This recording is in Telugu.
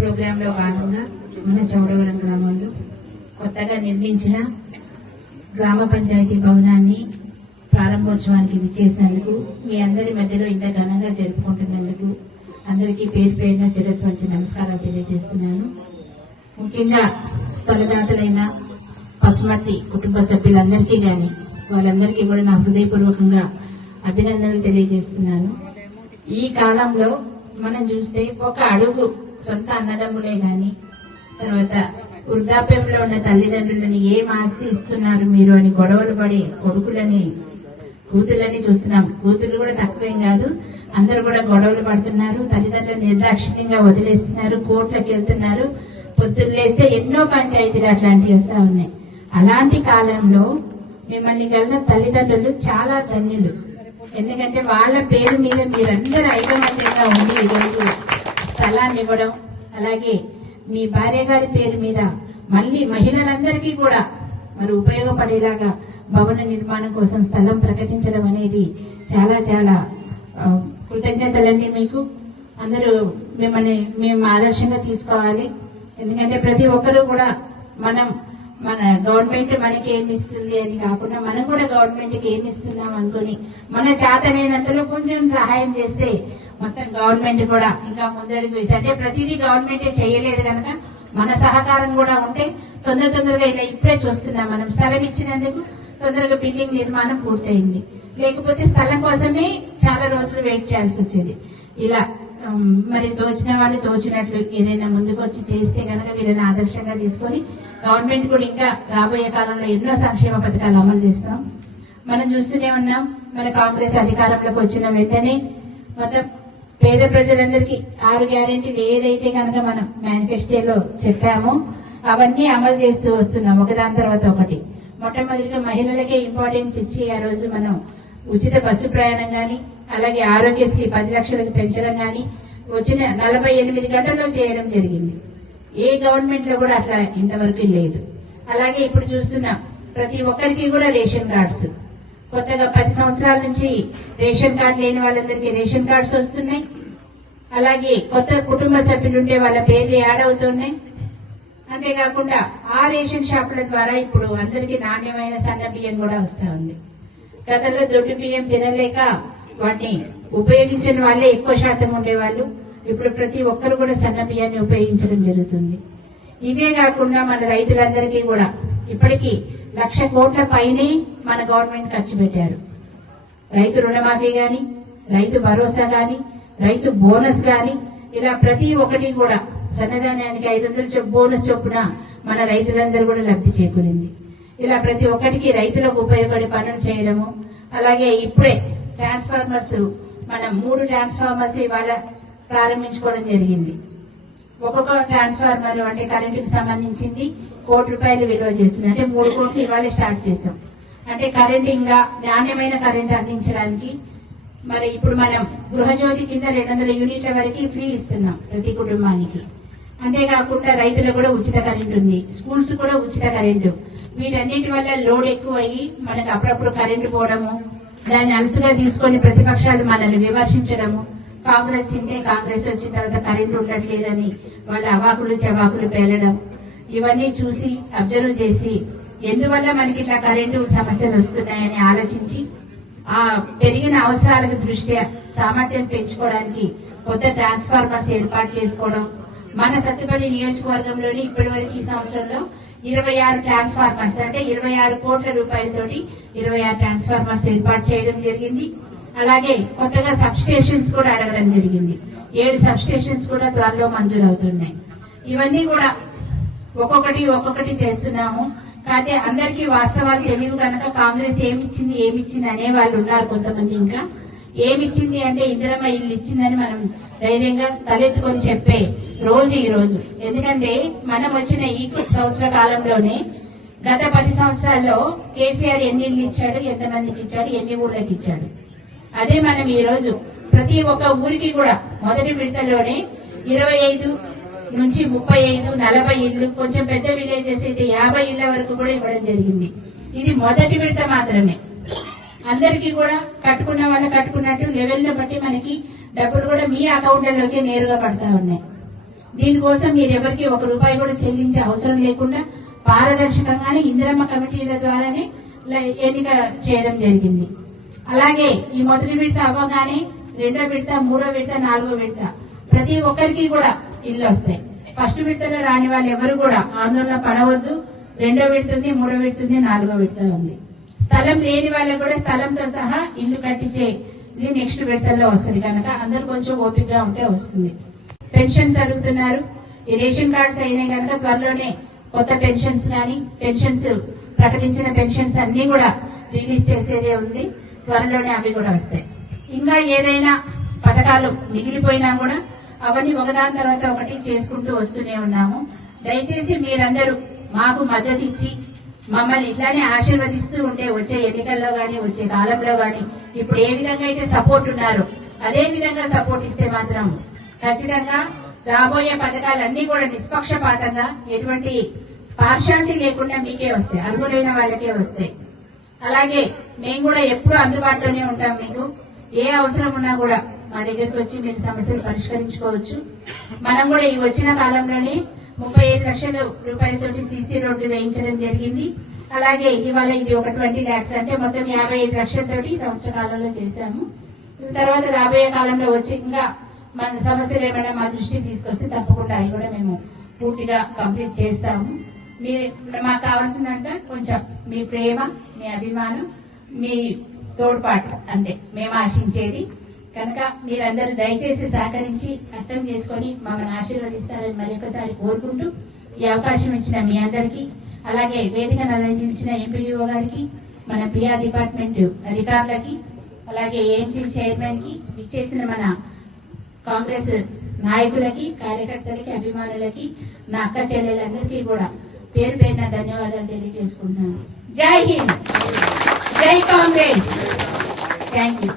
ప్రోగ్రామ్లో భాగంగా మన చౌడవరం గ్రామంలో కొత్తగా నిర్మించిన గ్రామ పంచాయతీ భవనాన్ని ప్రారంభోత్సవానికి విచ్చేసినందుకు మీ అందరి మధ్యలో ఇంత ఘనంగా జరుపుకుంటున్నందుకు అందరికీ పేరు పేరున శిరస్సు వచ్చి నమస్కారాలు తెలియజేస్తున్నాను. ముఖ్యంగా స్థలదాతులైన పసుమర్తి కుటుంబ సభ్యులందరికీ గాని వాళ్ళందరికీ కూడా నా హృదయపూర్వకంగా అభినందనలు తెలియజేస్తున్నాను. ఈ కాలంలో మనం చూస్తే ఒక అడుగు సొంత అన్నదమ్ములే గాని తర్వాత వృద్ధాప్యంలో ఉన్న తల్లిదండ్రులని ఏం ఆస్తి ఇస్తున్నారు మీరు అని గొడవలు పడి కొడుకులని కూతుర్లని చూస్తున్నాం. కూతురు కూడా తక్కువేం కాదు అందరూ కూడా గొడవలు పడుతున్నారు తల్లిదండ్రులు నిర్దాక్షిణ్యంగా వదిలేస్తున్నారు కోర్టులకు వెళ్తున్నారు. పొద్దున్న లేస్తే ఎన్నో పంచాయతీలు అట్లాంటివి వస్తా ఉన్నాయి. అలాంటి కాలంలో మిమ్మల్ని కలిగిన తల్లిదండ్రులు చాలా ధన్యులు. ఎందుకంటే వాళ్ళ పేరు మీద మీరందరూ ఐకమత్యంగా ఉండి ఈరోజు స్థలాన్ని ఇవ్వడం అలాగే మీ భార్య గారి పేరు మీద మళ్ళీ మహిళలందరికీ కూడా మరి ఉపయోగపడేలాగా భవన నిర్మాణం కోసం స్థలం ప్రకటించడం అనేది చాలా చాలా కృతజ్ఞతలండి మీకు. అందరూ మిమ్మల్ని మేము ఆదర్శంగా తీసుకోవాలి. ఎందుకంటే ప్రతి ఒక్కరూ కూడా మనం మన గవర్నమెంట్ మనకి ఏమి ఇస్తుంది అని కాకుండా మనం కూడా గవర్నమెంట్కి ఏమి ఇస్తున్నాం అనుకుని మన చేతనైనంతలో కొంచెం సహాయం చేస్తే మొత్తం గవర్నమెంట్ కూడా ఇంకా ముందడుగు వేసి అంటే ప్రతిదీ గవర్నమెంటే చేయలేదు కనుక మన సహకారం కూడా ఉంటే తొందర తొందరగా ఇలా ఇప్పుడే చూస్తున్నాం మనం. స్థలం ఇచ్చినందుకు తొందరగా బిల్డింగ్ నిర్మాణం పూర్తయింది. లేకపోతే స్థలం కోసమే చాలా రోజులు వెయిట్ చేయాల్సి వచ్చేది. ఇలా మరి తోచిన వాళ్ళు తోచినట్లు ఏదైనా ముందుకు వచ్చి చేస్తే కనుక వీళ్ళని ఆదర్శంగా తీసుకొని గవర్నమెంట్ కూడా ఇంకా రాబోయే కాలంలో ఎన్నో సంక్షేమ పథకాలు అమలు చేస్తాం. మనం చూస్తూనే ఉన్నాం మన కాంగ్రెస్ అధికారంలోకి వచ్చిన వెంటనే మొత్తం పేద ప్రజలందరికీ ఆరు గ్యారెంటీలు ఏదైతే కనుక మనం మేనిఫెస్టోలో చెప్పామో అవన్నీ అమలు చేస్తూ వస్తున్నాం. ఒకదాని తర్వాత ఒకటి. మొట్టమొదటిగా మహిళలకే ఇంపార్టెన్స్ ఇచ్చి ఆ రోజు మనం ఉచిత బస్సు ప్రయాణం కానీ అలాగే ఆరోగ్యశ్రీ పది లక్షలకు పెంచడం కానీ వచ్చిన నలభై ఎనిమిది గంటల్లో చేయడం జరిగింది. ఏ గవర్నమెంట్లో కూడా అట్లా ఇంతవరకు లేదు. అలాగే ఇప్పుడు చూస్తున్నాం ప్రతి ఒక్కరికి కూడా రేషన్ కార్డ్స్. కొత్తగా పది సంవత్సరాల నుంచి రేషన్ కార్డు లేని వాళ్ళందరికీ రేషన్ కార్డ్స్ వస్తున్నాయి. అలాగే కొత్త కుటుంబ సభ్యులుంటే వాళ్ళ పేర్లు యాడ్ అవుతున్నాయి. అంతేకాకుండా ఆ రేషన్ షాపుల ద్వారా ఇప్పుడు అందరికీ నాణ్యమైన సన్న బియ్యం కూడా వస్తా ఉంది. గతంలో దొడ్డు బియ్యం తినలేక వాటిని ఉపయోగించిన వాళ్ళే ఎక్కువ శాతం ఉండేవాళ్ళు. ఇప్పుడు ప్రతి ఒక్కరు కూడా సన్న బియ్యాన్ని ఉపయోగించడం జరుగుతుంది. ఇవే కాకుండా మన రైతులందరికీ కూడా ఇప్పటికీ లక్ష కోట్ల పైనే మన గవర్నమెంట్ ఖర్చు పెట్టారు. రైతు రుణమాఫీ కానీ రైతు భరోసా కానీ రైతు బోనస్ కానీ ఇలా ప్రతి ఒక్కటి కూడా సన్నధాన్యానికి ఐదు వందల బోనస్ చొప్పున మన రైతులందరూ కూడా లబ్ధి చేకూరింది. ఇలా ప్రతి ఒక్కటికి రైతులకు ఉపయోగపడే పనులు చేయడము అలాగే ఇప్పుడే ట్రాన్స్ఫార్మర్స్ మనం మూడు ట్రాన్స్ఫార్మర్స్ ఇవాళ ప్రారంభించుకోవడం జరిగింది. ఒక్కొక్క ట్రాన్స్ఫార్మర్ అంటే కరెంటుకు సంబంధించింది కోటి రూపాయలు విలువ చేస్తుంది. అంటే మూడు కోట్లు ఇవాళ స్టార్ట్ చేసాం అంటే కరెంట్ ఇంకా నాణ్యమైన కరెంట్ అందించడానికి మరి ఇప్పుడు మనం గృహజ్యోతి కింద రెండు వందల యూనిట్ల వరకు ఫ్రీ ఇస్తున్నాం ప్రతి కుటుంబానికి. అంతేకాకుండా రైతులకు కూడా ఉచిత కరెంట్ ఉంది. స్కూల్స్ కూడా ఉచిత కరెంటు వీటన్నిటి వల్ల లోడ్ ఎక్కువ అయ్యి మనకు అప్పుడప్పుడు కరెంటు పోవడము దాన్ని అలసుగా తీసుకొని ప్రతిపక్షాలు మనల్ని విమర్శించడము కాంగ్రెస్ తింటే కాంగ్రెస్ వచ్చిన తర్వాత కరెంటు ఉండట్లేదని వాళ్ళ అవాకులు చవాకులు పేలడం ఇవన్నీ చూసి అబ్జర్వ్ చేసి ఎందువల్ల మనకి ఇట్లా కరెంటు సమస్యలు వస్తున్నాయని ఆలోచించి ఆ పెరిగిన అవసరాలకు దృష్ట్యా సామర్థ్యం పెంచుకోవడానికి కొత్త ట్రాన్స్ఫార్మర్స్ ఏర్పాటు చేసుకోవడం. మన సత్తుపల్లి నియోజకవర్గంలోని ఇప్పటి వరకు ఈ సంవత్సరంలో ఇరవై ఆరు ట్రాన్స్ఫార్మర్స్ అంటే ఇరవై ఆరు కోట్ల రూపాయలతోటి ఇరవై ఆరు ట్రాన్స్ఫార్మర్స్ ఏర్పాటు చేయడం జరిగింది. అలాగే కొత్తగా సబ్ స్టేషన్స్ కూడా అడగడం జరిగింది. ఏడు సబ్ స్టేషన్స్ కూడా త్వరలో మంజూరు అవుతున్నాయి ఇవన్నీ కూడా ఒక్కొక్కటి ఒక్కొక్కటి చేస్తున్నాము. కాకపోతే అందరికీ వాస్తవాలు తెలియవు కనుక కాంగ్రెస్ ఏమిచ్చింది ఏమిచ్చింది అనే వాళ్ళు ఉన్నారు కొంతమంది ఇంకా. ఏమిచ్చింది అంటే ఇందిరమ్మ ఇల్లు ఇచ్చిందని మనం ధైర్యంగా తలెత్తుకొని చెప్పే రోజు ఈ రోజు. ఎందుకంటే మనం వచ్చిన ఈ సంవత్సర కాలంలోనే గత పది సంవత్సరాల్లో కేసీఆర్ ఎన్ని ఇల్లు ఇచ్చాడు ఎంతమందికి ఇచ్చాడు ఎన్ని ఊళ్ళకి ఇచ్చాడు. అదే మనం ఈ రోజు ప్రతి ఒక్క ఊరికి కూడా మొదటి విడతలోనే ఇరవై ఐదు నుంచి ముప్పై ఐదు నలభై ఇళ్ళు కొంచెం పెద్ద విలేజెస్ అయితే యాభై ఇళ్ళ వరకు కూడా ఇవ్వడం జరిగింది. ఇది మొదటి విడత మాత్రమే. అందరికీ కూడా కట్టుకున్న వాళ్ళు కట్టుకున్నట్టు లెవెల్ను బట్టి మనకి డబ్బులు కూడా మీ అకౌంట్లలోకి నేరుగా పడతా ఉన్నాయి. దీనికోసం మీరు ఎవరికి ఒక రూపాయి కూడా చెల్లించే అవసరం లేకుండా పారదర్శకంగానే ఇందిరమ్మ కమిటీల ద్వారానే ఎన్నిక చేయడం జరిగింది. అలాగే ఈ మొదటి విడత అవ్వగానే రెండో విడత మూడో విడత నాలుగో విడత ప్రతి ఒక్కరికి కూడా ఇల్లు వస్తాయి. ఫస్ట్ విడతలో రాని వాళ్ళు ఎవరు కూడా ఆందోళన పడవద్దు. రెండో విడుతుంది మూడో విడుతుంది నాలుగో విడత ఉంది. స్థలం లేని వాళ్ళకు కూడా స్థలంతో సహా ఇల్లు కట్టించే ఇది నెక్స్ట్ విడతల్లో వస్తుంది. కనుక అందరు కొంచెం ఓపికగా ఉంటే వస్తుంది. పెన్షన్స్ అడుగుతున్నారు. ఈ రేషన్ కార్డ్స్ అయినాయి కనుక త్వరలోనే కొత్త పెన్షన్స్ కానీ పెన్షన్స్ ప్రకటించిన పెన్షన్స్ అన్ని కూడా రిలీజ్ చేసేదే ఉంది. త్వరలోనే అవి కూడా వస్తాయి. ఇంకా ఏదైనా పథకాలు మిగిలిపోయినా కూడా అవన్నీ ఒకదాని తర్వాత ఒకటి చేసుకుంటూ వస్తూనే ఉన్నాము. దయచేసి మీరందరూ మాకు మద్దతు ఇచ్చి మమ్మల్ని ఇట్లానే ఆశీర్వదిస్తూ ఉంటే వచ్చే ఎన్నికల్లో కానీ వచ్చే కాలంలో కానీ ఇప్పుడు ఏ విధంగా అయితే సపోర్ట్ ఉన్నారో అదే విధంగా సపోర్ట్ ఇస్తే మాత్రం ఖచ్చితంగా రాబోయే పథకాలన్నీ కూడా నిష్పక్షపాతంగా ఎటువంటి పార్షాలిటీ లేకుండా మీకే వస్తాయి అర్హులైన వాళ్ళకే వస్తాయి. అలాగే మేము కూడా ఎప్పుడు అందుబాటులోనే ఉంటాం మీకు. ఏ అవసరం ఉన్నా కూడా మా దగ్గరకు వచ్చి మీరు సమస్యలు పరిష్కరించుకోవచ్చు. మనం కూడా ఈ వచ్చిన కాలంలోనే ముప్పై ఐదు లక్షల రూపాయలతోటి సీసీ రోడ్డు వేయించడం జరిగింది. అలాగే ఇవాళ ఇది ఒక ట్వంటీ ల్యాక్స్ అంటే మొత్తం యాభై ఐదు లక్షలతోటి సంవత్సర కాలంలో చేశాము. తర్వాత రాబోయే కాలంలో వచ్చి ఇంకా మన సమస్యలు ఏమైనా మా దృష్టికి తీసుకొస్తే తప్పకుండా అవి కూడా మేము పూర్తిగా కంప్లీట్ చేస్తాము. మీ మాకు కావాల్సినంత కొంచెం మీ ప్రేమ మీ అభిమానం మీ తోడ్పాటు అంతే. మేము ఆశించేది కనుక మీరందరూ దయచేసి సహకరించి అర్థం చేసుకొని మమ్మల్ని ఆశీర్వదిస్తారని మరొకసారి కోరుకుంటూ ఈ అవకాశం ఇచ్చిన మీ అందరికీ అలాగే వేదికను అందించిన ఎంపీడీఓ గారికి మన పిఆర్ డిపార్ట్మెంట్ అధికారులకి అలాగే ఏఎంసీ చైర్మన్కి ఇచ్చేసిన మన కాంగ్రెస్ నాయకులకి కార్యకర్తలకి అభిమానులకి నా అక్క చెల్లెలందరికీ కూడా పేరు పేరున ధన్యవాదాలు తెలియజేసుకుంటున్నాను. జై హింద్! జై కాంగ్రెస్! Thank you.